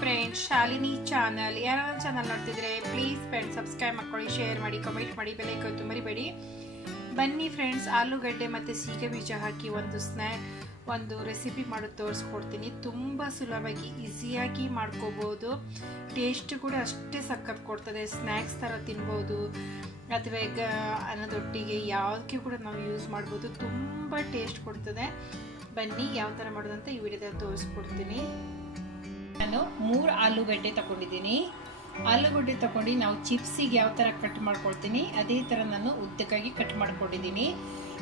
Friends Shalini channel ಯಾರು channel ನೋಡ್ತಿದ್ರೆ please friend subscribe ಮಾಡ್ಕೊಳ್ಳಿ ಶೇರ್ ಮಾಡಿ ಕಮೆಂಟ್ ಮಾಡಿ ಬೆಲೆ ಕೊಟ್ಟು ಮರಿಬೇಡಿ. ಬನ್ನಿ ಫ್ರೆಂಡ್ಸ್ ಆಲೂಗಡ್ಡೆ ಮತ್ತು ಸೀಗೆ ಬೀಜ ಹಾಕಿ ಒಂದು ಸ್ನ್ಯಾಕ್ ಒಂದು ರೆಸಿಪಿ ಮಾಡೋದು ತೋರಿಸ್ಕೊಡ್ತೀನಿ. ತುಂಬ ಸುಲಭವಾಗಿ ಈಸಿಯಾಗಿ ಮಾಡ್ಕೋಬೋದು. ಟೇಸ್ಟ್ ಕೂಡ ಅಷ್ಟೇ ಸಕ್ಕತ್ ಕೊಡ್ತದೆ. ಸ್ನ್ಯಾಕ್ಸ್ ಥರ ತಿನ್ಬೋದು. ಅಥವಾ ಈಗ ಅನ್ನದೊಟ್ಟಿಗೆ ಯಾವುದಕ್ಕೆ ಕೂಡ ನಾವು ಯೂಸ್ ಮಾಡ್ಬೋದು. ತುಂಬ ಟೇಸ್ಟ್ ಕೊಡ್ತದೆ. ಬನ್ನಿ ಯಾವ ಥರ ಮಾಡೋದಂತ ಈ ವಿಡಿಯೋದಲ್ಲಿ ತೋರಿಸ್ಕೊಡ್ತೀನಿ. ನಾನು ಮೂರು ಆಲೂಗಡ್ಡೆ ತಗೊಂಡಿದ್ದೀನಿ. ಆಲೂಗಡ್ಡೆ ತಗೊಂಡು ನಾವು ಚಿಪ್ಸಿಗೆ ಯಾವ ಥರ ಕಟ್ ಮಾಡ್ಕೊಳ್ತೀನಿ, ಅದೇ ಥರ ನಾನು ಉದ್ದಕ್ಕಾಗಿ ಕಟ್ ಮಾಡ್ಕೊಂಡಿದ್ದೀನಿ.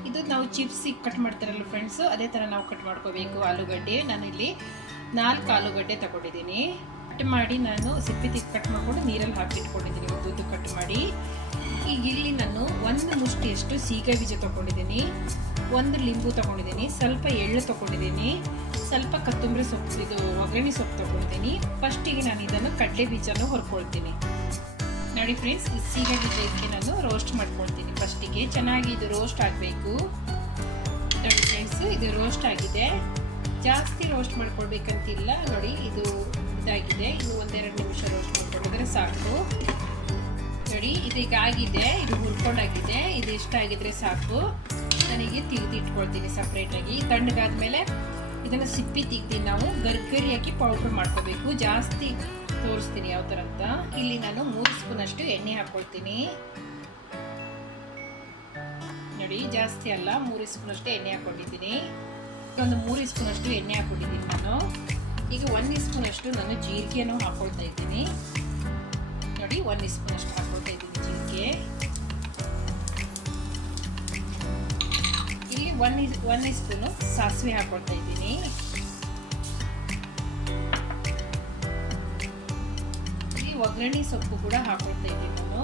ಇದು ನಾವು ಚಿಪ್ಸಿಗೆ ಕಟ್ ಮಾಡ್ತಾರಲ್ಲ ಫ್ರೆಂಡ್ಸು ಅದೇ ಥರ ನಾವು ಕಟ್ ಮಾಡ್ಕೋಬೇಕು ಆಲೂಗಡ್ಡೆ. ನಾನಿಲ್ಲಿ ನಾಲ್ಕು ಆಲೂಗಡ್ಡೆ ತಗೊಂಡಿದ್ದೀನಿ. ಕಟ್ ಮಾಡಿ ನಾನು ಸಿಪ್ಪೆ ತಿಕ್ಕಿ ಕಟ್ ಮಾಡಿಕೊಂಡು ನೀರಲ್ಲಿ ಹಾಕಿಟ್ಕೊಂಡಿದ್ದೀನಿ ಉದ್ದು ಕಟ್ ಮಾಡಿ. ಈಗ ಇಲ್ಲಿ ನಾನು ಒಂದು ಮುಷ್ಟಿಯಷ್ಟು ಸೀಗೆ ಬೀಜ ತಗೊಂಡಿದ್ದೀನಿ. ಒಂದು ಲಿಂಬು ತಗೊಂಡಿದ್ದೀನಿ, ಸ್ವಲ್ಪ ಎಳ್ಳು ತಗೊಂಡಿದ್ದೀನಿ, ಸ್ವಲ್ಪ ಕೊತ್ತಂಬರಿ ಸೊಪ್ಪು, ಇದು ಒಗ್ಗರಣೆ ಸೊಪ್ಪು ತಗೊಂಡಿದ್ದೀನಿ. ಫಸ್ಟಿಗೆ ನಾನು ಇದನ್ನು ಕಡಲೆ ಬೀಜನೂ ಹೊರ್ಕೊಳ್ತೀನಿ. ನೋಡಿ ಫ್ರೆಂಡ್ಸ್ ಸೀಗೆ ಬೀಜಕ್ಕೆ ನಾನು ರೋಸ್ಟ್ ಮಾಡ್ಕೊಳ್ತೀನಿ ಫಸ್ಟಿಗೆ ಚೆನ್ನಾಗಿ ಇದು ರೋಸ್ಟ್ ಆಗಬೇಕು. ನೋಡಿ ಫ್ರೆಂಡ್ಸ್ ಇದು ರೋಸ್ಟ್ ಆಗಿದೆ. ಜಾಸ್ತಿ ರೋಸ್ಟ್ ಮಾಡ್ಕೊಳ್ಬೇಕಂತಿಲ್ಲ. ನೋಡಿ ಇದು ಇದಾಗಿದೆ. ಇದು ಒಂದೆರಡು ನಿಮಿಷ ರೋಸ್ಟ್ ಮಾಡ್ಕೊಂಡಿದ್ರೆ ಸಾಕು. ನೋಡಿ, ಇದೀಗ ಆಗಿದೆ. ಇದು ಹುರ್ಕೊಂಡಾಗಿದೆ. ಇದು ಇಷ್ಟ ಆಗಿದ್ರೆ ಸಾಕು. ನನಗೆ ತೆಗೆದು ಇಟ್ಕೊಳ್ತೀನಿ ಸಪ್ರೇಟಾಗಿ ತಣ್ಣಗಾದ್ಮೇಲೆ ಇದನ್ನು ಸಿಪ್ಪಿ ತೆಗ್ದು ನಾವು ಗರ್ಗರಿ ಹಾಕಿ ಪೌಡ್ರ್ ಮಾಡ್ಕೋಬೇಕು. ಜಾಸ್ತಿ ತೋರಿಸ್ತೀನಿ ಯಾವ ಥರ ಅಂತ. ಇಲ್ಲಿ ನಾನು ಮೂರು ಸ್ಪೂನ್ ಅಷ್ಟು ಎಣ್ಣೆ ಹಾಕ್ಕೊಳ್ತೀನಿ ನೋಡಿ, ಜಾಸ್ತಿ ಅಲ್ಲ, ಮೂರು ಸ್ಪೂನ್ ಅಷ್ಟು ಎಣ್ಣೆ ಹಾಕೊಂಡಿದ್ದೀನಿ. ಒಂದು ಮೂರು ಸ್ಪೂನ್ ಅಷ್ಟು ಎಣ್ಣೆ ಹಾಕೊಂಡಿದ್ದೀನಿ ನಾನು. ಈಗ ಒಂದು ಸ್ಪೂನ್ ಅಷ್ಟು ನಾನು ಜೀರಿಗೆನೂ ಹಾಕೊಳ್ತಾ ಇದ್ದೀನಿ. ನೋಡಿ, ಒಂದು ಸ್ಪೂನ್ ಅಷ್ಟು ಹಾಕೊಳ್ತಾ ಇದ್ದೀನಿ ಜೀರಿಗೆ. ಒನ್ ಒನ್ ಸ್ಪೂನು ಸಾಸಿವೆ ಹಾಕೊಳ್ತಾ ಇದ್ದೀನಿ. ಒಗ್ಗರಣೆ ಸೊಪ್ಪು ಕೂಡ ಹಾಕೊಳ್ತಾ ಇದ್ದೀನಿ ನಾನು.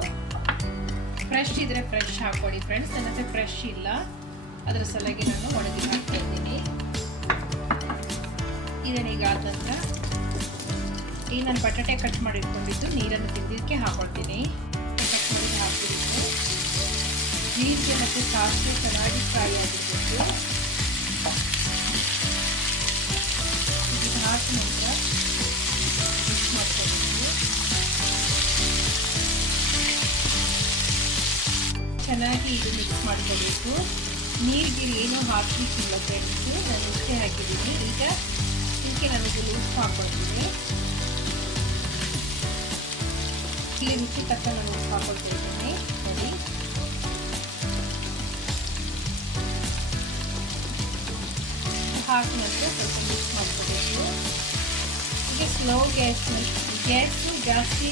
ಫ್ರೆಶ್ ಇದ್ರೆ ಫ್ರೆಶ್ ಹಾಕೊಳ್ಳಿ ಫ್ರೆಂಡ್ಸ್ ನನ್ನ ಹತ್ರ ಫ್ರೆಶ್ ಇಲ್ಲ. ಅದರ ಸಲಗೆ ನಾನು ಒಣಗಿ ಹಾಕ್ತಾ ಇದ್ದೀನಿ. ಇದನ್ನೀಗ ಆದ ಈ ನಾನು ಬಟಾಟೆ ಕಟ್ ಮಾಡಿ ಇಟ್ಕೊಂಡಿದ್ದು ನೀರನ್ನು ತಿಂದಿದ್ದಕ್ಕೆ ಹಾಕೊಳ್ತೀನಿ. ಕಟ್ ಮಾಡಿ ಹಾಕಿಬಿಟ್ಟು ಜೀರಿಗೆ ಮತ್ತು ಸಾಸಿವೆ ಚೆನ್ನಾಗಿ ಫ್ರೈ ಆಗಿರಬೇಕು ಇದು ಹಾಕಿದ ನಂತರ ಮಿಕ್ಸ್ ಮಾಡ್ಕೋಬೇಕು. ಚೆನ್ನಾಗಿ ಇದು ಮಿಕ್ಸ್ ಮಾಡ್ಕೋಬೇಕು. ನೀರಿಗೆ ಏನೂ ಹಾಕಲಿಕ್ಕಿಲ್ಲ ಫ್ರೆಂಡ್ಸ್ ನಾನು ಇಷ್ಟೇ ಹಾಕಿದ್ದೀನಿ. ಈಗ ಇದಕ್ಕೆ ನಾನು ಇದು ಉಪ್ಪು ಹಾಕೊಳ್ತೀನಿ ಇಲ್ಲಿ ರುಚಿ ತಕ್ಕ ನಾನು ಉಪ್ಪು ಹಾಕೊಳ್ತಾ ಹಾಕಿ ನಂತರ ಸ್ವಲ್ಪ ಮಿಕ್ಸ್ ಮಾಡ್ಕೋಬೇಕು. ಈಗ ಸ್ಲೋ ಗ್ಯಾಸ್ ಗ್ಯಾಸು ಜಾಸ್ತಿ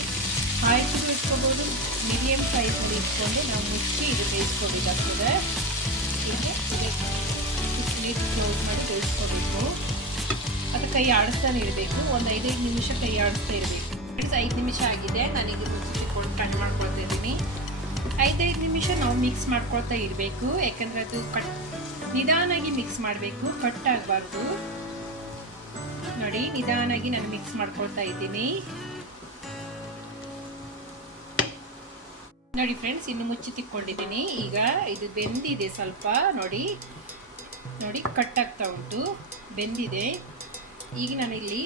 ಹಾಯ್ಸಿಗೂ ಇಟ್ಕೋಬೋದು ಮೀಡಿಯಮ್ ಸೈಜಲ್ಲಿ ಇಟ್ಕೊಂಡು ನಾವು ಮುಚ್ಚಿ ಇದು ಬೇಯಿಸ್ಕೋಬೇಕಾಗ್ತದೆ. ಹೀಗೆ ನೀರು ಕ್ಲೋಸ್ ಮಾಡಿ ಬೇಯಿಸ್ಕೋಬೇಕು. ಅದು ಕೈ ಆಡಿಸ್ತಾನೆ ಇರಬೇಕು. ಒಂದು ಐದೈದು ನಿಮಿಷ ಕೈ ಆಡಿಸ್ತಾ ಇರಬೇಕು. ಫ್ರೆಂಡ್ಸ್ ಐದು ನಿಮಿಷ ಆಗಿದೆ. ನನಗೆ ಮುಚ್ಚಿಕೊಂಡು ಕಟ್ ಮಾಡ್ಕೊಳ್ತಾ ಇದ್ದೀನಿ. ಐದೈದು ನಿಮಿಷ ನಾವು ಮಿಕ್ಸ್ ಮಾಡ್ಕೊಳ್ತಾ ಇರಬೇಕು. ಯಾಕಂದರೆ ಅದು ಕಟ್ ನಿಧಾನಾಗಿ ಮಿಕ್ಸ್ ಮಾಡಬೇಕು ಕಟ್ ಆಗಬಾರ್ದು ನೋಡಿ, ನಿಧಾನಾಗಿ ನಾನು ಮಿಕ್ಸ್ ಮಾಡ್ಕೊಳ್ತಾ ಇದ್ದೀನಿ. ನೋಡಿ ಫ್ರೆಂಡ್ಸ್ ಇನ್ನು ಮುಚ್ಚಿ ತಿಕ್ಕೊಂಡಿದ್ದೀನಿ. ಈಗ ಇದು ಬೆಂದಿದೆ ಸ್ವಲ್ಪ, ನೋಡಿ. ನೋಡಿ ಕಟ್ ಆಗ್ತಾ ಉಂಟು, ಬೆಂದಿದೆ. ಈಗ ನಾನಿಲ್ಲಿ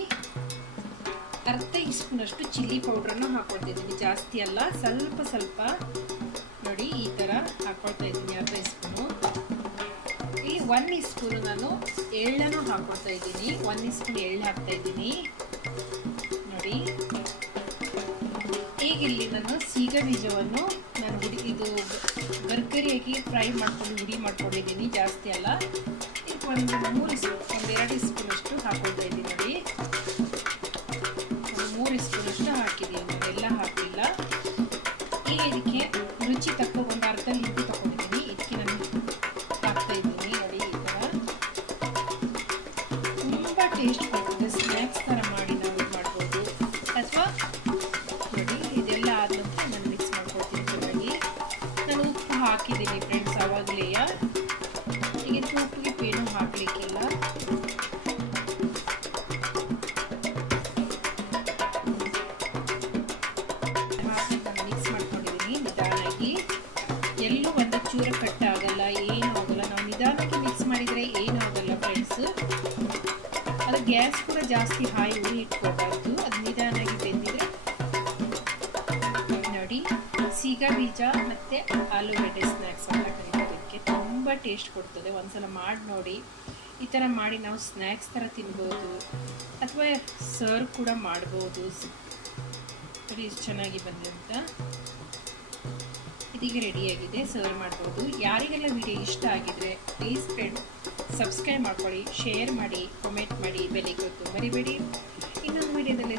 ಅರ್ಧ ಸ್ಪೂನಷ್ಟು ಚಿಲ್ಲಿ ಪೌಡ್ರನ್ನು ಹಾಕೊಳ್ತಿದ್ದೀನಿ ಜಾಸ್ತಿ ಅಲ್ಲ, ಸ್ವಲ್ಪ ಸ್ವಲ್ಪ. ನೋಡಿ, ಈ ಥರ ಹಾಕೊಳ್ತಾ ಇದ್ದೀನಿ ಅರ್ಧ ಸ್ಪೂನು ಒನ್ ಸ್ಪೂನು ನಾನು. ಎಳ್ಳನ್ನು ಹಾಕೊಳ್ತಾ ಇದ್ದೀನಿ. ಒನ್ ಸ್ಪೂನ್ ಎಳ್ಳು ಹಾಕ್ತಾ ಇದ್ದೀನಿ. ನೋಡಿ. ಈಗ ಇಲ್ಲಿ ನಾನು ಸೀಗ ಬೀಜವನ್ನು ನಾನು ಹುಡಿ ಇದು ಗರ್ಗರಿಯಾಗಿ ಫ್ರೈ ಮಾಡ್ಕೊಂಡು ಹುಡಿ ಮಾಡ್ಕೊಂಡಿದ್ದೀನಿ. ಜಾಸ್ತಿ ಅಲ್ಲ. ಈಗ ಒಂದು ಮೂರು ಸ್ಪೂನ್ ಒಂದು ಎರಡು ಸ್ಪೂನಷ್ಟು ಹಾಕೊಳ್ತಾ ಇದ್ದೀನಿ. ನೋಡಿ. ಮೂರು ಸ್ಪೂನಷ್ಟು ಹಾಕಿದ್ದೀನಿ. ಟೇಸ್ಟ್ ಬರ್ತದೆ ಸ್ನ್ಯಾಕ್ಸ್ ಥರ ಮಾಡಿ ನಾವು ಇದು ಮಾಡ್ಬೋದು. ಅಥವಾ ನೋಡಿ, ಇದೆಲ್ಲ ಆದ ನಂತರ ನಾನು ಮಿಕ್ಸ್ ಮಾಡ್ಕೊಳ್ತೀನಿ ಚೆನ್ನಾಗಿ ನಾನು ಉಪ್ಪು ಹಾಕಿದ್ದೀನಿ ಫ್ರೆಂಡ್ಸ್ ಆವಾಗಲೇ. ಈಗ ಉಪ್ಪಿಗೆ ಪೇನು ಹಾಕಲಿಕ್ಕಿಲ್ಲ. ಗ್ಯಾಸ್ ಕೂಡ ಜಾಸ್ತಿ ಹಾಯಿ ಉರಿ ಇಟ್ಕೋಬಾರ್ದು ಅದು ನಿಧಾನಾಗಿ ಬೆಂದಿದ್ರೆ ನೋಡಿ. ಸೀಗಾ ಬೀಜ ಮತ್ತು ಆಲೂಗಡ್ಡೆ ಸ್ನ್ಯಾಕ್ಸ್ ಅಂತ ಕರೀತಾರೆ. ತುಂಬ ಟೇಸ್ಟ್ ಕೊಡ್ತದೆ. ಒಂದ್ಸಲ ಮಾಡಿ ನೋಡಿ. ಈ ಥರ ಮಾಡಿ ನಾವು ಸ್ನ್ಯಾಕ್ಸ್ ಥರ ತಿನ್ಬೋದು. ಅಥವಾ ಸರ್ವ್ ಕೂಡ ಮಾಡ್ಬೋದು. ನೋಡಿ ಚೆನ್ನಾಗಿ ಬಂದಿದೆ ಅಂತ. ಇದೀಗ ರೆಡಿಯಾಗಿದೆ ಸರ್ವ್ ಮಾಡ್ಬೋದು. ಯಾರಿಗೆಲ್ಲ ವಿಡಿಯೋ ಇಷ್ಟ ಆಗಿದ್ರೆ ಪ್ಲೀಸ್ ಫ್ರೆಂಡ್ ಸಬ್ಸ್ಕ್ರೈಬ್ ಮಾಡ್ಕೊಳ್ಳಿ ಶೇರ್ ಮಾಡಿ ಕಾಮೆಂಟ್ ಮಾಡಿ, ಬೆಲೆ ಗೊತ್ತು ಮರಿಬೇಡಿ. ಇನ್ನೊಂದು ವಿಡಿಯೋದಲ್ಲಿ